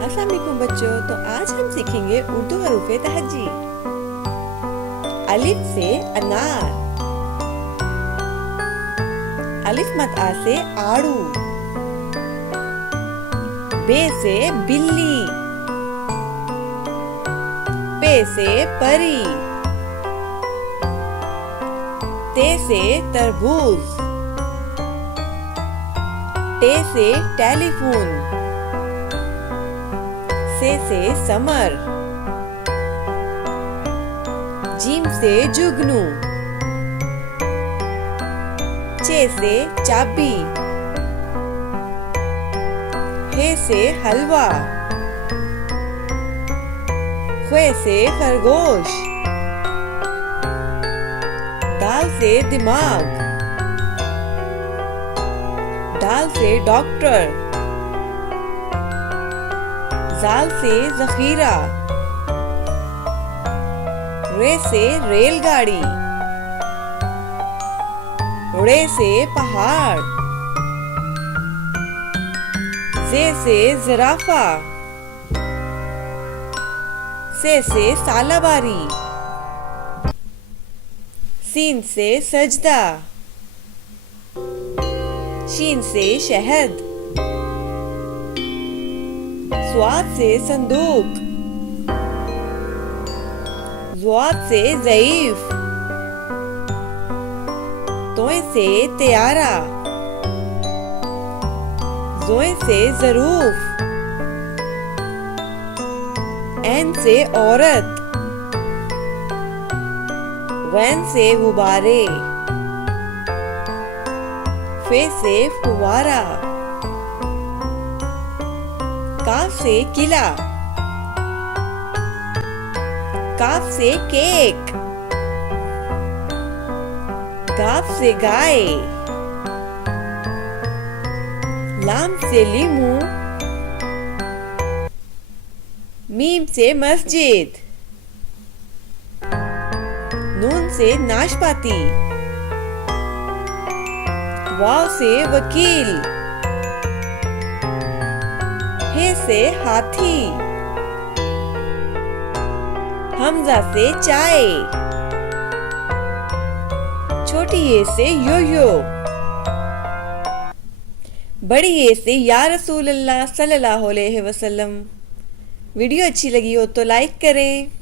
अस्सलाम वालेकुम बच्चों। तो आज हम सीखेंगे उर्दू हरूफ तहज्जी। अलिफ से अनार, अलिफ मद आ से आड़ू, बे से बिल्ली, पे से परी, ते से तरबूज, टे से टेलीफोन, से समर, जीम से जुगनू, चे से चाबी, हे से हलवा, ख्वे से खरगोश, दाल से दिमाग, दाल से डॉक्टर, जाल से जखीरा, रे से रेलगाड़ी, रे से पहाड़, जे से जिराफा, से सालाबारी, सीन से सजदा, शीन से शहद, स्वाद से संदूक, ज़्वाद से ज़ईफ, तोए से त्यारा, ज़ोए से ज़रूफ, ऐन से औरत, वैन से गुब्बारे, फे से फुवारा, काफ से किला, काफ से केक, गाफ से गाय, लाम से लीमू, मीम से मस्जिद, नून से नाशपाती, वाव से वकील, हे से हाथी, हमजा से चाय, छोटी ए से यो-यो, बड़ी ए से या रसूल अल्लाह सल्लल्लाहु अलैहि वसल्लम। वीडियो अच्छी लगी हो तो लाइक करें।